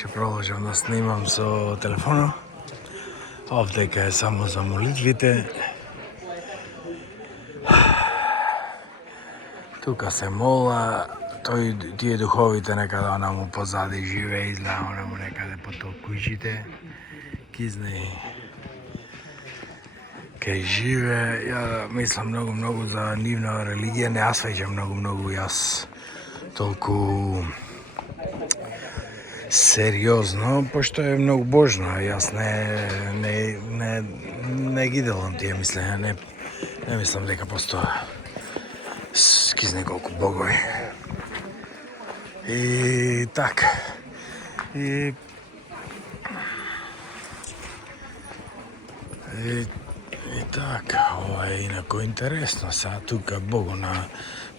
Ќе продолжам да снимам со телефонот. Овдека е само за молитвите. Тука се мола, тие духовите некаде онаму позади живее, изгледа онаму некаде по кујчите. Кизне кај живе, ја мислам многу за нивна религија, не ја сваќам многу јас толку сериозно, пошто е многу божна, јас не ги делам тие мислења, не мислам дека постоја скизне колку богови. И така. И така, ова е инако интересно, сега тука бого на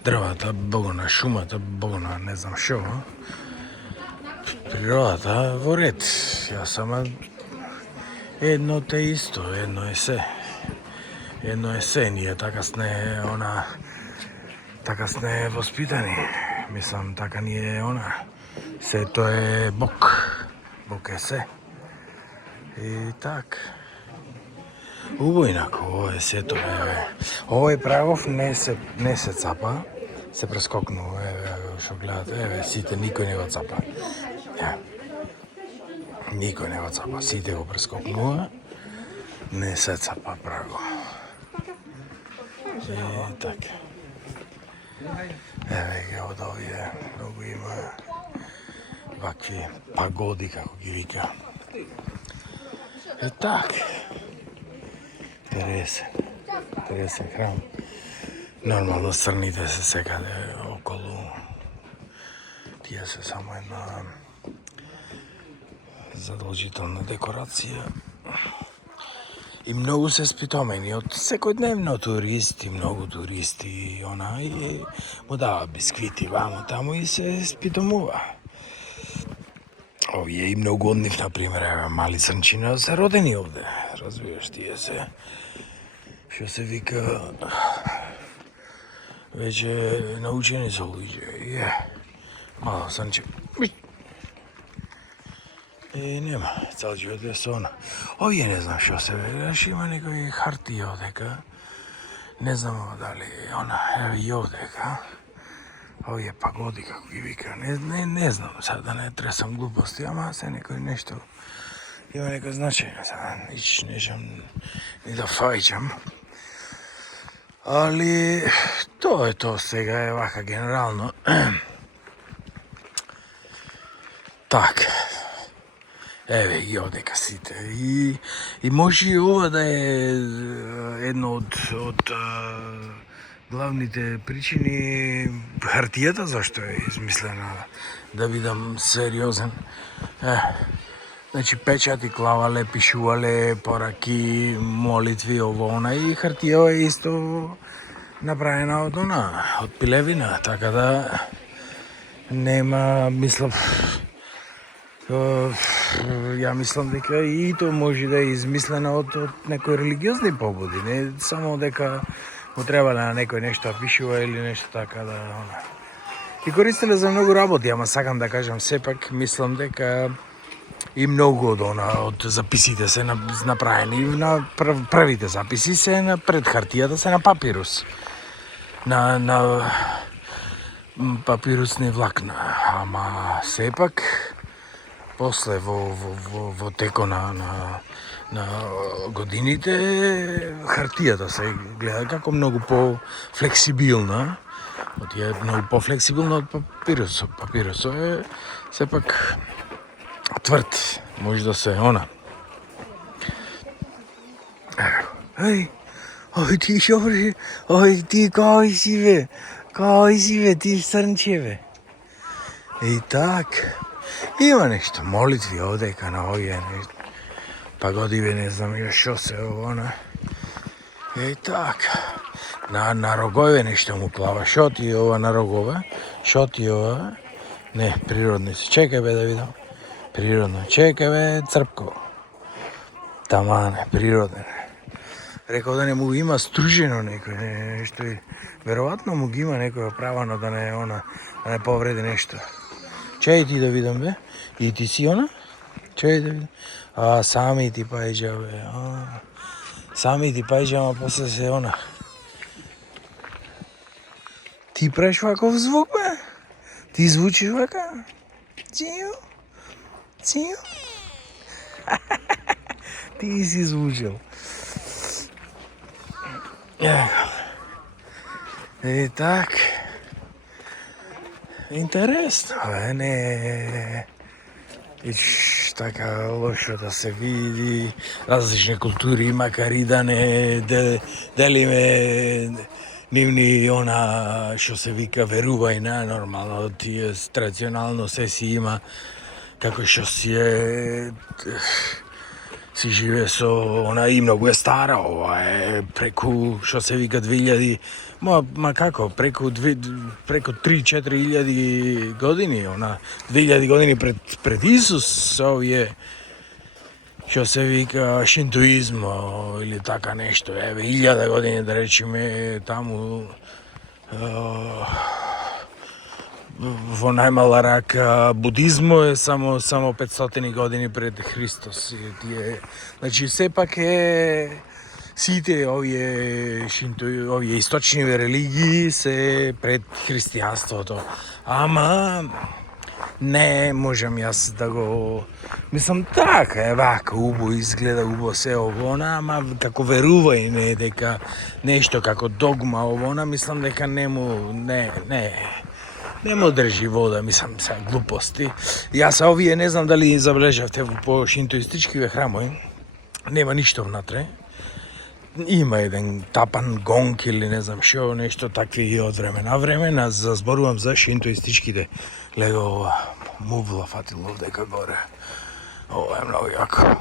дрвата, бого на шумата, бого на не знам шо. Природата во ред, јас сама едно те исто, едно е се, ние така сме воспитани, мислам така ние сето е Бог е се. И така. Убаво инако, ова е сето, овој прагов не се цапа, се прескокнува, што гледате, сите никој не го цапа. Никој не го цапа, сите го прескокнува, не се цапа праго. И така. Еве од овие многу има вакви пагоди, како ги вика. Так. Интересен храм. Нормално црните се секаде околу. Тие се само една задолжителна декорација. И многу се спитомени од секојдневно многу туристи и му дава бисквити вамо таму и се спитомува. Овие и многу од нив, например, мали црнчина се родени овде. Разбираш, тие се што се вика веќе научени се луѓе. Мало црнче. Нема, цел живот е со она. Овие не знам што се велаш, има некој хартија одека. Не знам дали еве и овдека. Овие пагоди, како ги вика, не знам, сега да не тресам глупости, ама се некој нешто, има некој значање, сега нечам ни да фајчам. Али, тоа е тоа сега, е вака генерално. Така. Еве и одека сите. И може и ова да е едно од главните причини хартијата зашто е измислена, да бидам сериозен. Значи печати клавале, пишувале пораки, молитви, ово и хартија е исто направена од пилевина, така да нема, мислам, ја мислам дека и тоа може да е измислена од некои религиозни побуди, не само дека му требале на некој нешто да пишува или нешто така да И користеле за многу работи, ама сакам да кажам сепак, мислам дека и многу од записите се направени, на првите записи се на пред хартијата се на папирус. На папирусни влакна, ама сепак после во теко на годините хартијата се гледа како многу по-флексибилна. Тие е многу по-флексибилна од папирусот. Папирусот е сепак тврд, може да се ти шофер, ти кај си бе, ти црнче. И так. Има нешто, молитви одека на овие пагоди, не знам што се И така. На рогове нешто му плава. Шо ти ова на рогове? Шо ти ова? Не, природни се. Чекај бе да видам. Природно. Чекај бе, црпко. Тамане, природен. Рекол да не му има стружено некој нешто. Веројатно му ги има некој правано да не повреди нешто. Чај ти да видам, бе? И ти си она? Чај да видам. Сами ти пајџа, бе. Сами ти пајџа, ама после се она. Ти правиш ваков звук, бе? Ти звучиш вака? Цију? Цију? Ти си звучил. И так. Интересно, не. Така лошо да се види различни култури, макар и да не делиме нивни она што се вика верувања, нормално тие традиционално се си има како што си живе со она и многу е стара, ова е преку што се вика 2000, ма како, преку 3-4 години, она 2000 години пред Исус, овие што се вика шинтуизмо или така нешто, 1000 години да речеме таму во најмала рака будизмо е само 500 години пред Христос. Значи сепак е сите овие источни религии се пред христијанството. Ама не можам јас да го мислам така, вака убаво изгледа, убаво се овона, ама како верување дека нешто како догма овона, мислам дека не му држи вода, мислам се глупости. Јас овие не знам дали забележавте по шинтоистичкиве храмови, нема ништо внатре. Има еден тапан гонг или не знам шо, нешто такви и од време на време, зборувам за шинтоистичките. Лего ова, мувла фатило дека горе. Ова е многу јако.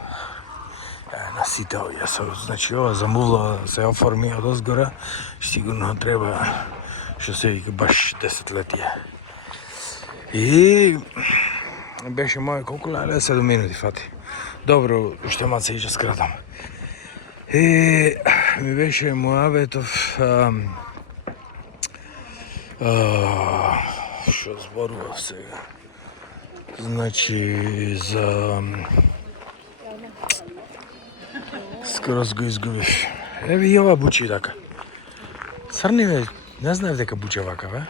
На сите овие значи ова за мувла се оформи од озгора, сигурно треба што се вика баш 10-летие. И беше моје колку леле 7 минути фати. Добро, уште малце ќе скратам. И ми беше муабетов што зборував сега. Значи за скоро го изгубив. Еве и ова бучи така. Црни бе, не знаев дека буче вака, бе.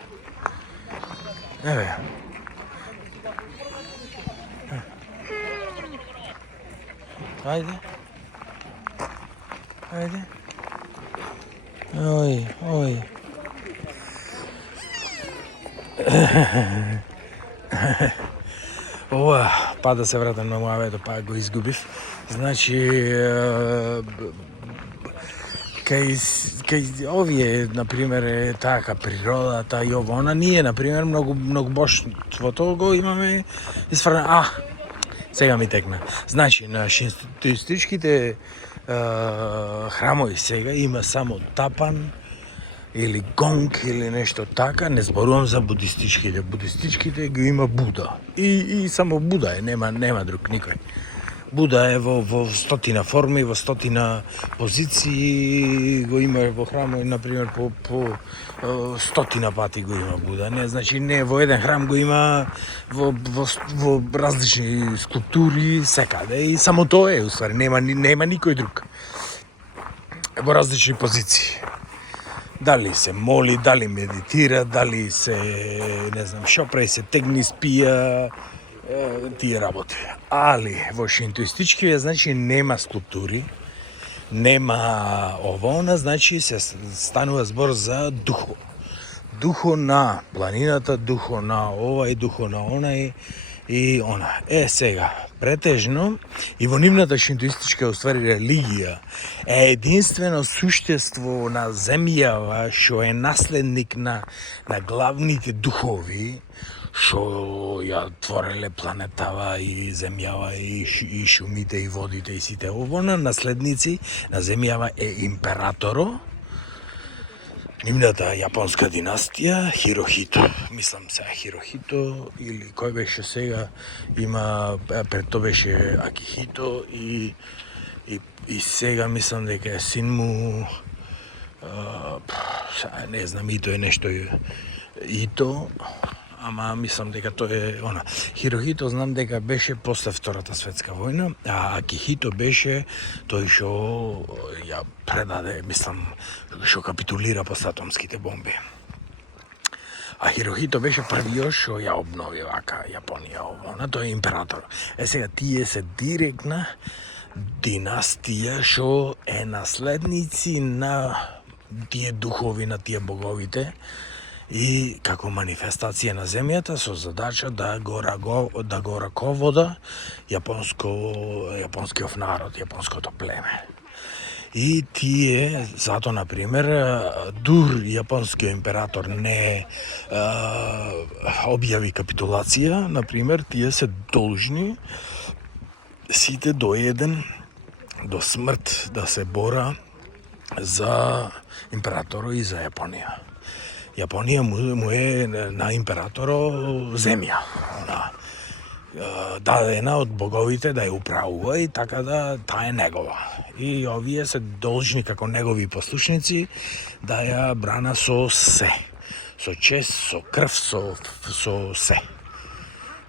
Еве. Ајде. Ајде. Ој. Ова, па да се вратам на муавето, па го изгубив. Значи, кај овие, например, е така природата и овона, ние, например, многу боштвото го имаме изфрана. Сега ми текна. Значи, на шинтоистичките храмови сега има само тапан или гонг или нешто така, не зборувам за будистичките. Будистичките го има Буда. И само Буда е, нема друг никој. Буда е во стотина форми, во стотина позиции, го има во храмови, например, по стотина пати го има Буда. Не, значи не во еден храм го има во различни скулптури секаде и само тоа е, уствари, нема никој друг. Во различни позиции. Дали се моли, дали медитира, дали се, не знам шо прави, се тегни, спија, тие работи. Али во шинтоистичкиве, значи нема скулптури, нема овона, значи се станува збор за духо. Духо на планината, духо на ова и духо на онај и она. Сега, претежно и во нивната шинтоистичка уствари религија е единствено суштество на земјава што е наследник на главните духови што ја твореле планетава и земјава и шумите и водите и сите овона, наследници на земјава е императоро, нивната јапонска династија, Хирохито. Мислам се Хирохито или кој беше сега, има, пред тоа беше Акихито и сега мислам дека е син му, не знам, Ито е нешто, Ито, ама мислам дека тој е она. Хирохито знам дека беше после Втората светска војна, а Акихито беше тој што ја предаде, мислам, што капитулира после атомските бомби. А Хирохито беше првиот што ја обнови вака Јапонија, она тој е император. Сега тие се директна династија што е наследници на тие духови, на тие боговите, и како манифестација на земјата со задача да го раковода јапонскиот народ, јапонското племе. И тие, зато, например, дур јапонскиот император не објави капитулација, например, тие се должни сите до еден, до смрт да се бора за императоро и за Јапонија. Јапонија му е на императоро земја, дадена од боговите да ја управува и така да таа е негова. И овие се должни како негови послушници да ја брана со се. Со чест, со крв, со се.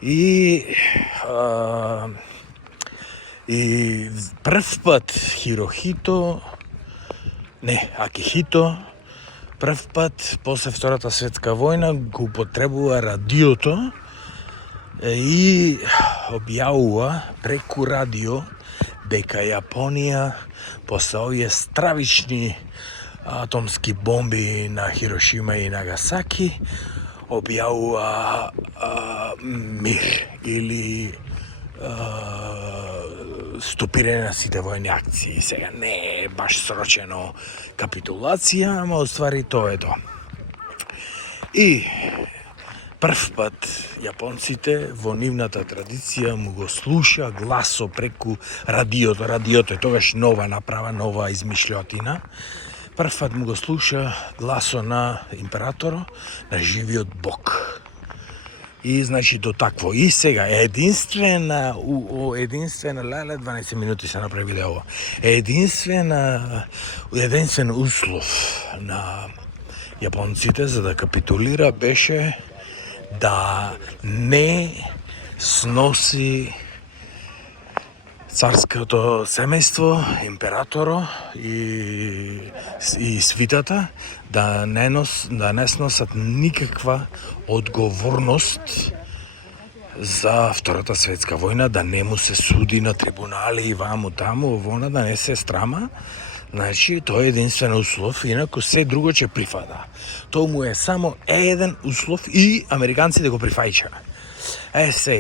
И прв пат Акихито прв пат после Втората светска војна го употребува радиото и објавува преку радио дека Јапонија после овие стравични атомски бомби на Хирошима и Нагасаки објавува мир или стопирање на сите војни акции. Сега не е баш срочено капитулација, ама оствари тоа е тоа. И прв пат јапонците во нивната традиција му го слуша гласо преку радиото. Радиото е тогаш нова направа, нова измишлјотина. Прв пат му го слуша гласо на императоро, на живиот бог. И значи до такво. И сега единствена 12 минути се направи видео. Единствен услов на јапонците за да капитулира беше да не сноси царското семејство, императоро и свитата да не сносат никаква одговорност за Втората светска војна, да не му се суди на трибунали и ваму таму, вона да не се страма. Значи, тоа е единствен услов, инаку се друго ќе прифада. Тоа му е само еден услов и американците го прифаќа.